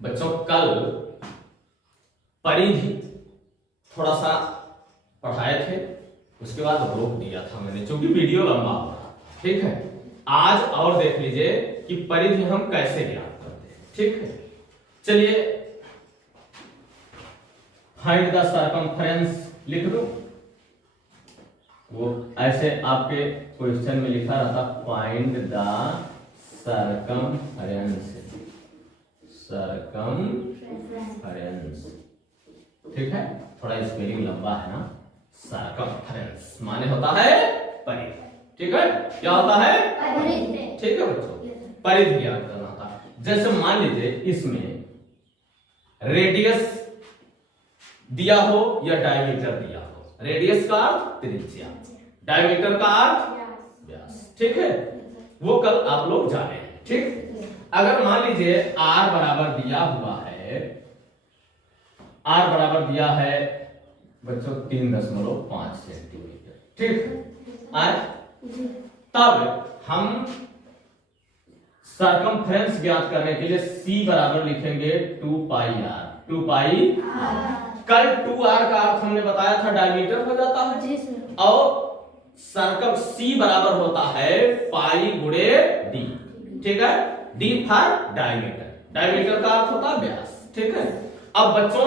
बच्चों कल परिधि थोड़ा सा पढ़ाए थे, उसके बाद रोक दिया था मैंने क्योंकि वीडियो लंबा हो रहा। ठीक है, आज और देख लीजिए कि परिधि हम कैसे ज्ञात करते हैं। ठीक है, चलिए फाइंड द सर्कमफ्रेंस लिख दो। वो ऐसे आपके क्वेश्चन में लिखा रहता, फाइंड द सर्कमफ्रेंस। सर्कमफ्रेंस, ठीक है, थोड़ा स्पेलिंग लंबा है ना। सर्कमफ्रेंस माने होता है परिधि। ठीक है, क्या होता है? परिधि। ठीक है बच्चों, परिधि ज्ञात करना था। जैसे मान लीजिए इसमें रेडियस दिया हो या डायमीटर दिया हो। रेडियस का अर्थ त्रिज्या, डायमीटर का अर्थ व्यास। ठीक है, वो कल आप लोग जाने हैं। ठीक, अगर मान लीजिए r बराबर दिया हुआ है, r बराबर दिया है बच्चों 3.5 सेंटीमीटर। ठीक, तब हम सर्कमफ्रेंस ज्ञात करने के लिए c बराबर लिखेंगे 2 पाई r। 2 पाई कल 2r का अर्थ हमने बताया था डायमीटर हो जाता है, और सर्कम c बराबर होता है पाई गुणे d। ठीक है, d फॉर डायमीटर, डायमीटर का अर्थ होता है व्यास। ठीक है, अब बच्चों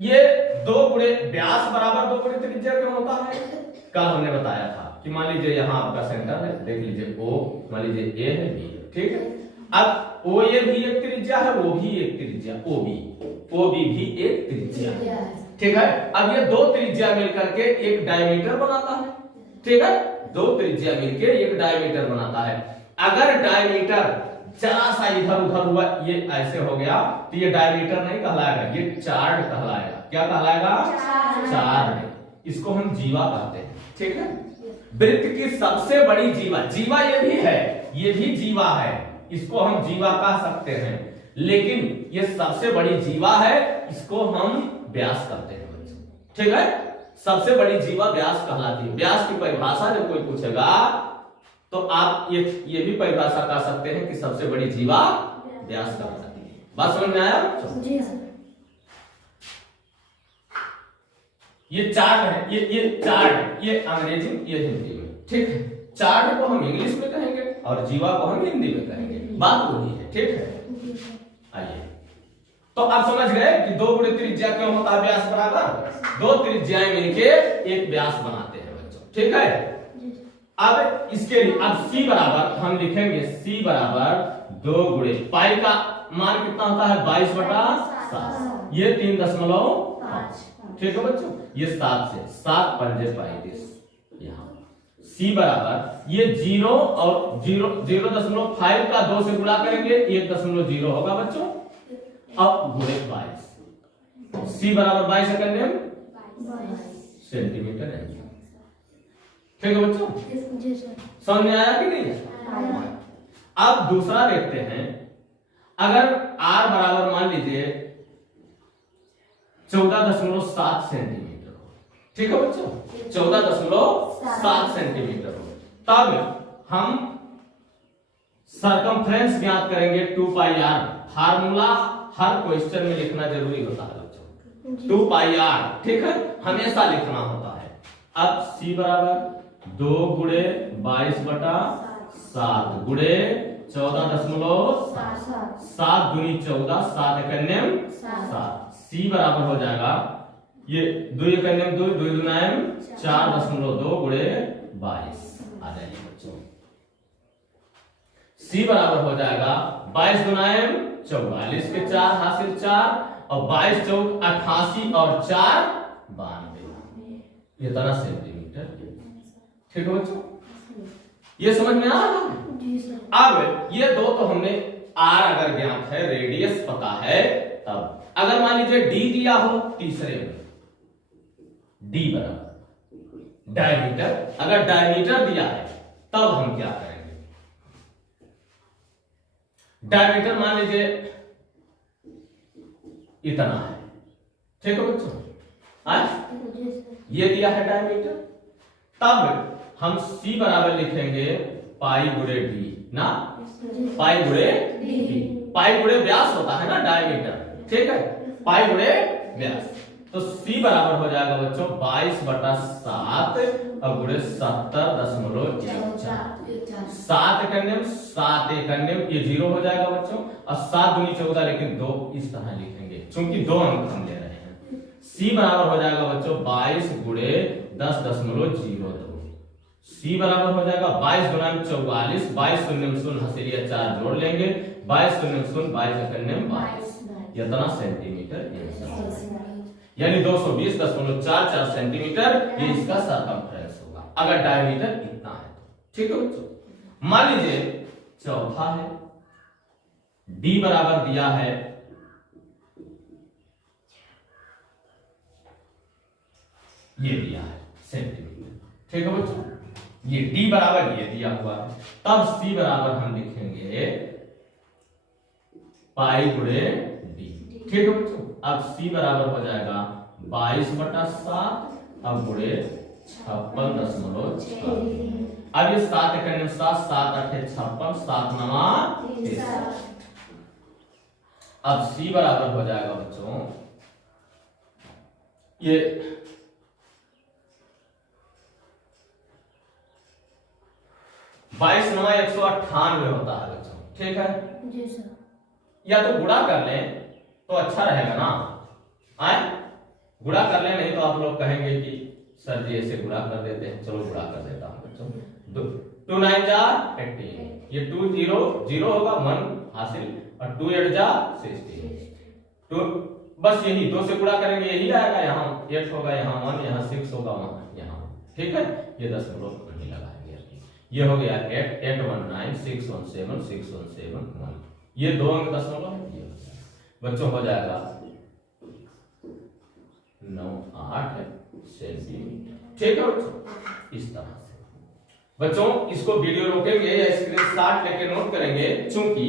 ये 2 गुणे व्यास बराबर 2 गुणे त्रिज्या क्यों होता है? कल हमने बताया था कि मान लीजिए यहां आपका सेंटर है, देख लीजिए o, मान लीजिए a है, b है। ठीक है, अब o ये भी एक त्रिज्या है, वो भी एक त्रिज्या, o b भी एक त्रिज्या। ठीक है, अब ये 2 त्रिज्या मिलकर के एक डायमीटर बनाता है। ठीक है, 2 त्रिज्या मिलकर एक डायमीटर बनाता है। अगर डायमीटर जरा सा इधर उधर हुआ, ये ऐसे हो गया, तो ये डायमीटर नहीं कहलाएगा, ये चार्ड कहलाएगा। क्या कहलाएगा? चार्ड। इसको हम जीवा कहते हैं। ठीक है, वृत्त की सबसे बड़ी जीवा, जीवा ये भी है, ये भी जीवा है, इसको हम जीवा कह सकते हैं, लेकिन ये सबसे बड़ी जीवा है, इसको हम व्यास कहते हैं बच्चों। ठीक है, सबसे बड़ी जीवा व्यास कहलाती है। व्यास की परिभाषा जब कोई पूछेगा तो आप ये भी परिभाषा कर सकते हैं कि सबसे बड़ी जीवा व्यास कहलाती है। बात समझ में आया? जी सर। ये चार्ट है, ये चार्ट, ये अंग्रेजी, ये हिंदी में। ठीक है, चार्ट को हम इंग्लिश में कहेंगे और जीवा को हम हिंदी में कहेंगे, बात वही है। ठीक है, आइए तो आप समझ गए कि 2 गुणे त्रिज्या क्यों होता है व्यास बराबर? 2 त्रिज्याएं मिलके एक व्यास बनाते हैं बच्चों। ठीक है, अब इसके लिए अब c बराबर हम लिखेंगे, c बराबर 2 गुणे पाई का मान कितना होता है? 22/7, ये 3.5। ठीक है बच्चों, ये 7 से 7 पंजे पाई यहाँ c बराबर ये 0 और 0.5 का 2 से गुणा करेंगे 1.0 होगा बच्चों। अब गुणे 22, c बराबर 22 सेंटीमीटर है। ठीक है बच्चों, समझ में आया कि नहीं? अब दूसरा देखते हैं, अगर r बराबर मान लीजिए 14.7 सेंटीमीटर हो। ठीक है बच्चों, 14.7 सेंटीमीटर हो, तब हम सर्कमफ्रेंस ज्ञात करेंगे 2 पाई r। फार्मूला हर क्वेश्चन में लिखना जरूरी होता है बच्चों, 2 पाई r। ठीक है, हमेशा लिखना होता है। अब c बराबर 2 गुणे 22/7 गुणे 14.7, 7 दूनी 14, 7 एकन्यम 7। c बराबर हो जाएगा, ये 2 एकन्यम 2, 2 दूनायम 4.2 गुणे 22 आ जाएगी बच्चों। c बराबर हो जाएगा 22 दूनायम 44 के 4 हासिल 4, और 22 चौक 88 और 4 92, इतना सेंटीमीटर। ठीक है बच्चों, ये समझ में आ रहा है? अब ये 2 तो हमने r अगर ज्ञात है, रेडियस पता है, तब अगर मान लीजिए d दिया हो तीसरे में, d बराबर डायमीटर, अगर डायमीटर दिया है तब हम क्या करेंगे? डायमीटर मान लीजिए इतना है। ठीक है बच्चों, आज ये दिया है डायमीटर, तब हम c बराबर लिखेंगे पाई गुणे d ना, पाई गुणे d। पाई गुणे व्यास होता है ना डायमीटर, ठीक है, पाई गुणे व्यास। तो C बराबर हो जाएगा बच्चों 22/7 और गुणे 70.14। 7 एकन्यम 7 एकन्यम, ये 0 हो जाएगा बच्चों, और 7 दूनी 14, लेकिन 2 इस तरह लिखेंगे क्योंकि 2 अंक हम ले रहे हैं। C बराबर हो जाएगा बच्चों 22 गुणे 10.02। C बराबर हो जाएगा 22 गुना 44, 22 शून्य शून्य हसीलिया 4 जोड़ लेंगे, 22 शून्य शून्य 22 एकन्यम 22, इतना सेंटीमीटर, यानी 220.44 सेंटीमीटर ये इसका सरकमफ्रेंस होगा अगर डायमीटर इतना है तो, ठीक है बच्चों। मान लीजिए चौथा है, D बराबर दिया है ये दिया है सेंटीमीटर, ठीक है बच्चों, ये D बराबर ये दिया हुआ है, तब C बराबर हम लिखेंगे पाई गुणे D, ठीक है बच्चों। अब C बराबर हो जाएगा 22/7 अब गुणे 56.6। अब ये 7 एकन्यम 7, 7 8 56, 7 9 63। अब C बराबर हो जाएगा बच्चों ये 22 9 198 होता है बच्चों, ठीक है जी सर। या तो गुणा कर लें तो अच्छा रहेगा ना, आए गुणा कर ले, नहीं तो आप लोग कहेंगे कि सर जी ऐसे गुणा कर देते हैं, चलो गुणा कर देता हूं बच्चों। 2 9 जा 18, ये 2 0 0 होगा 1 हासिल, और 2 8 जा 16, तो बस यही 2 से गुणा करेंगे यही आएगा, यहाँ 8 होगा, यहाँ 1, यहाँ 6 होगा, वहां यहाँ, ठीक है, ये 10 नहीं लगाएंगे, ये हो गया 8 8 1 9 6 1 7 6 1 7 1, ये 2 अंक 10 है, बच्चों हो जाएगा 9 8 सेंटीमीटर, ठीक है बच्चों। इस तरह से बच्चों इसको वीडियो रोकेंगे या स्क्रीनशॉट लेके नोट करेंगे, क्योंकि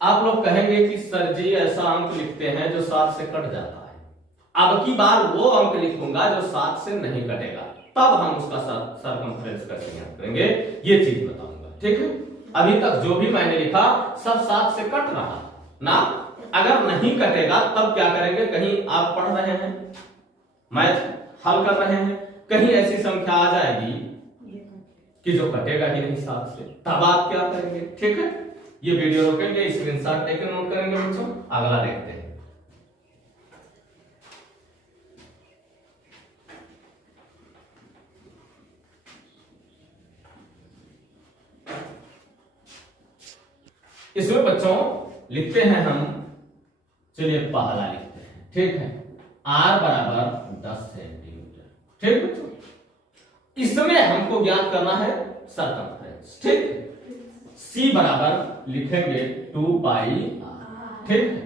आप लोग कहेंगे कि सर जी ऐसा अंक लिखते हैं जो 7 से कट जाता है। अब की बार वो अंक लिखूंगा जो 7 से नहीं कटेगा, तब हम उसका सरकमफ्रेंस कैसे ज्ञात करेंगे ये चीज बताऊंगा, ठीक है। अभी तक जो भी मैंने लिखा सब 7 से कट रहा ना, अगर नहीं कटेगा तब क्या करेंगे, कहीं आप पढ़ रहे हैं मैथ हल कर रहे हैं, कहीं ऐसी संख्या आ जाएगी कि जो कटेगा ही नहीं 7 से, तब आप क्या करेंगे, ठीक है। ये वीडियो रोकेंगे, स्क्रीनशॉट लेकर नोट करेंगे बच्चों, अगला देखते हैं। इसमें बच्चों लिखते हैं हम, चलिए पहला लिखते हैं, ठीक है, R बराबर 10 सेंटीमीटर, ठीक बच्चों। इसमें हमको ज्ञात करना है सरकमफ्रेंस, ठीक। C बराबर लिखेंगे 2 पाई R, ठीक है।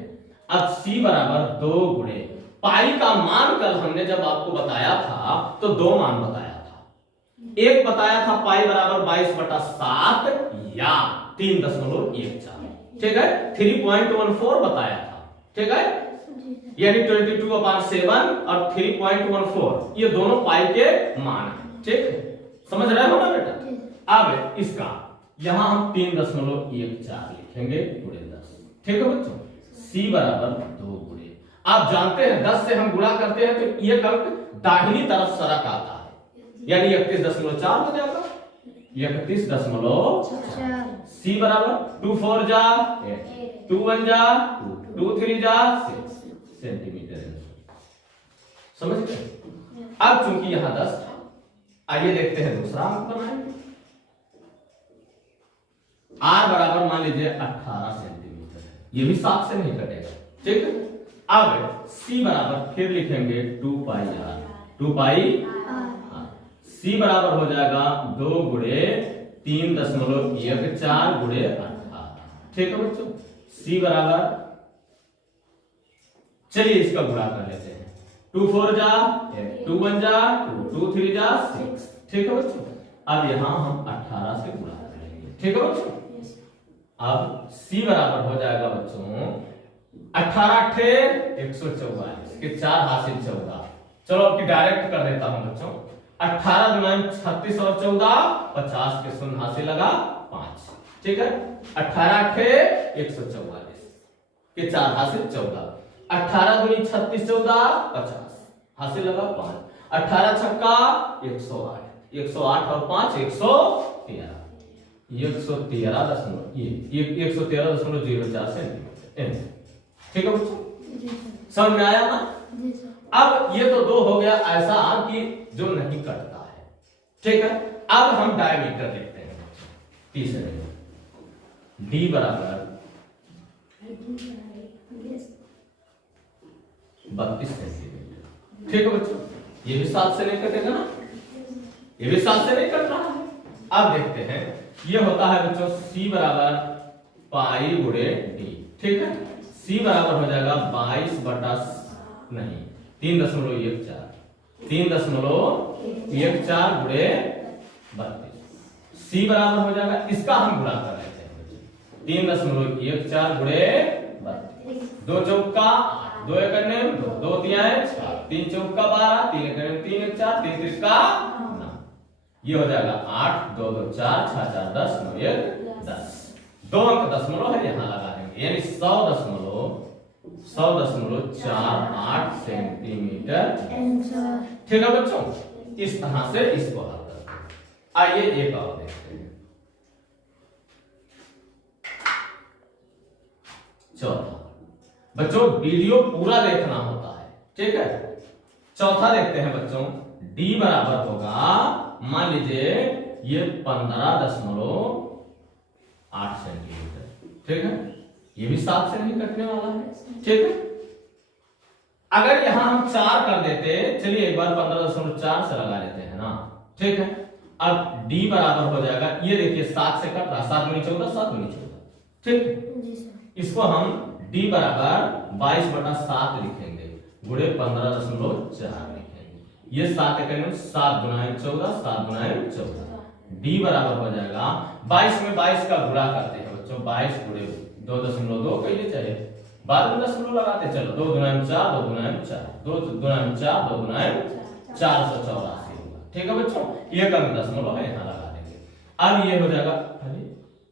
अब C बराबर 2 गुणे पाई का मान कल हमने जब आपको बताया था तो 2 मान बताया था, एक बताया था पाई बराबर 22/7 या 3.14, ठीक है, 3.14 बताया था, ठीक है, यानी 22/7 और 3.14 ये दोनों पाई के मान है, ठीक है, समझ रहे हो ना बेटा। अब इसका यहां हम 3.14 लिखेंगे गुणे 10, ठीक है बच्चों। C बराबर 2 गुणे, आप जानते हैं 10 से हम गुणा करते हैं तो ये अंक दाहिनी तरफ सरक आता है, यानी 31.4 हो जाएगा, 31.4। C बराबर 2 4 जा 8, 2 1 जा 2, 2 3 जा 6 सेंटीमीटर, समझ गए। अब चूंकि यहां 10 था, आइए देखते हैं दूसरा अंक बनाएंगे। R बराबर मान लीजिए 18 सेंटीमीटर है, ये भी 7 से नहीं कटेगा, ठीक है। अब C बराबर फिर लिखेंगे 2 पाई R, 2 पाई R। C बराबर हो जाएगा 2 गुणे 3.14 गुणे 18, ठीक है बच्चों। C बराबर, चलिए इसका गुणा कर लेते हैं, 2 4 जा 8, 2 1 जा 2, 2 3 जा 6, ठीक है बच्चों। अब यहां हम 18 से गुणा करेंगे, ठीक है बच्चों। अब C बराबर हो जाएगा बच्चों 18 × 144 के 4 हासिल 14, चलो अब डायरेक्ट कर देता हूं बच्चों, 18 × 36 और 14 50 के शून्य हासिल लगा 5, ठीक है, 18 × 144 के 4 हासिल 14, 18 दूनी 36, 14 50, हासिल लगा 5, 18 छक्का 108, 108 और 5 113, 113.04 सेंटीमीटर। ठीक है बच्चों, समझ में आया ना? अब ये तो 2 हो गया ऐसा कि जो नहीं कटता है। ठीक है, अब हम डायमीटर देखते हैं तीसरे में। D बराबर 32 सेंटीमीटर। ठीक है बच्चों, ये भी 7 से नहीं कटेगा ना, ये भी 7 से नहीं कट रहा है। अब देखते हैं, ये होता है बच्चों C बराबर पाई गुणे D। ठीक है, C बराबर हो जाएगा 22 बटा 3.14, 3.14 गुणे 32। C बराबर हो जाएगा, इसका हम गुणा कर लेते हैं 3.14 गुणे 32, 2 चौका 2 एकने 2 दिया है 4, 3 चौका 12, 3 एकने 3 1 4, 3 त्रिका 9, ये हो जाएगा 8, 2 2 4, 6 4 10, 9 1 10, 2 अंक दशमलव है यहाँ लगाएंगे, यानी 100.48 सेंटीमीटर। ठीक है बच्चों, इस तरह से इसको हल करते हैं। आइए एक और देखते हैं, चौथा। बच्चों वीडियो पूरा देखना होता है। ठीक है, चौथा देखते हैं बच्चों। D बराबर होगा, मान लीजिए ये 15.8 सेंटीमीटर। ठीक है, ये भी 7 से नहीं कटने वाला है। ठीक है, अगर यहां हम 4 कर देते, चलिए एक बार 15.4 से लगा लेते हैं ना। ठीक है, अब D बराबर हो जाएगा, ये देखिए 7 से कट रहा, 7 दूनी 14, 7 दूनी 14। ठीक, इसको हम D बराबर 22 बटा 7 लिखेंगे, गुणे 15.4 लिखेंगे। ये 7 एकम 7 गुना 14, 7 गुना 14। D बराबर हो जाएगा 22 में 22 का गुणा करते हैं बच्चों, 22 गुणे 2.2 कहिए, चाहे बाद में दशमलव लगाते, चलो 2 गुना 4, 2 गुना 4, 2 गुना 4, 2 गुना 484 होगा। ठीक है बच्चों, ये कम दशमलव है, यहाँ लगा देंगे। अब ये हो जाएगा, अरे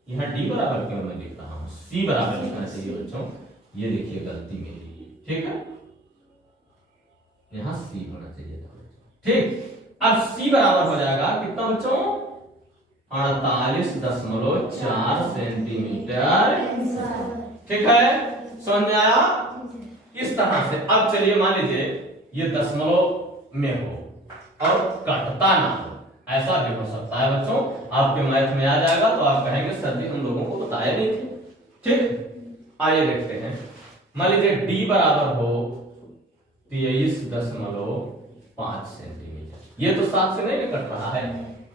यहाँ D बराबर क्यों मैं लिख रहा हूँ, C बराबर लिखना चाहिए बच्चों, ये देखिए गलती मेरी। ठीक है, यहाँ C होना चाहिए था। ठीक, अब C बराबर हो जाएगा कितना बच्चों, 48.4 सेंटीमीटर। ठीक है, समझ में आया? इस तरह से अब चलिए मान लीजिए ये दशमलव में हो और कटता ना हो, ऐसा भी हो सकता है बच्चों। आपके मैथ में आ जाएगा तो आप कहेंगे सर जी हम लोगों को बताया नहीं थे। ठीक, आइए देखते हैं। मान लीजिए D बराबर हो 23.5 सेंटीमीटर, ये तो 7 से नहीं कट रहा है।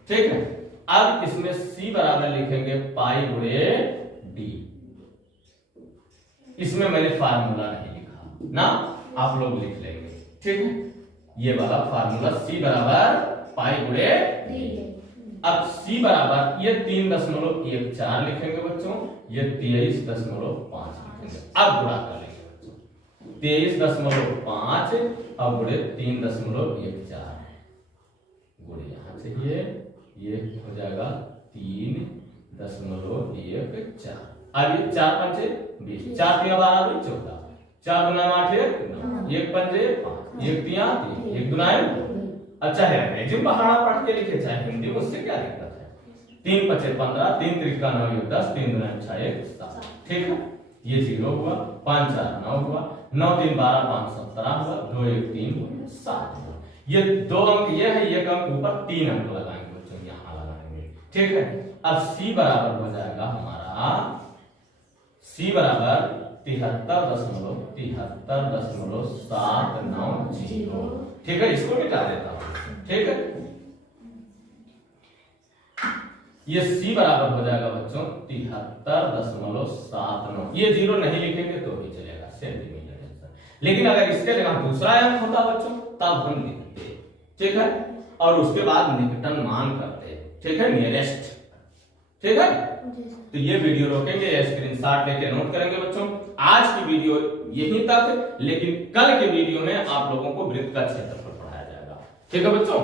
ठीक है, अब इसमें C बराबर लिखेंगे पाई गुणे D। इसमें मैंने फार्मूला नहीं लिखा ना, आप लोग लिख लेंगे। ठीक है, ये वाला फार्मूला C बराबर पाई गुणे D। अब C बराबर ये 3.14 लिखेंगे बच्चों, ये 23.5 लिखेंगे। अब गुणा कर लेंगे बच्चों, 23.5 अब गुणे 3.14 गुणे यहाँ से ये हो जाएगा 3.14। अब ये 4 पंचे 20, 4 3 12 14, 4 गुना 8 1 पंचे 5, 1 3 1 गुना 2। अच्छा है, अंग्रेजी पहाड़ा पढ़ के लिखे, चाहे हिंदी, उससे क्या दिक्कत है। 3 5 15, 3 त्रिका 9 1 10, 3 गुना 6 1 7। ठीक है, ये 0 हुआ, 5 4 9 हुआ, 9 3 12 5 17 हुआ, 2 1 3 7 हुआ। ये 2 अंक ये है, एक अंक ऊपर 3 अंक लगाएंगे बच्चों, यहाँ लगाएंगे। ठीक है, अब C बराबर हो जाएगा हमारा, C बराबर 73.790। ठीक है, इसको मिटा देता हूं। ठीक है, ये C बराबर हो जाएगा बच्चों 73.79। ये 0 नहीं लिखेंगे तो भी चलेगा, सेंटीमीटर। लेकिन अगर इसके जगह दूसरा अंक होता बच्चों तब हम लिखते। ठीक है, और उसके बाद निकटन मान करते। ठीक है, नियरेस्ट। ठीक है, तो ये वीडियो रोकेंगे, स्क्रीनशॉट लेके नोट करेंगे बच्चों। आज की वीडियो यहीं तक, लेकिन कल के वीडियो में आप लोगों को वृत्त का क्षेत्रफल पढ़ाया जाएगा। ठीक है बच्चों।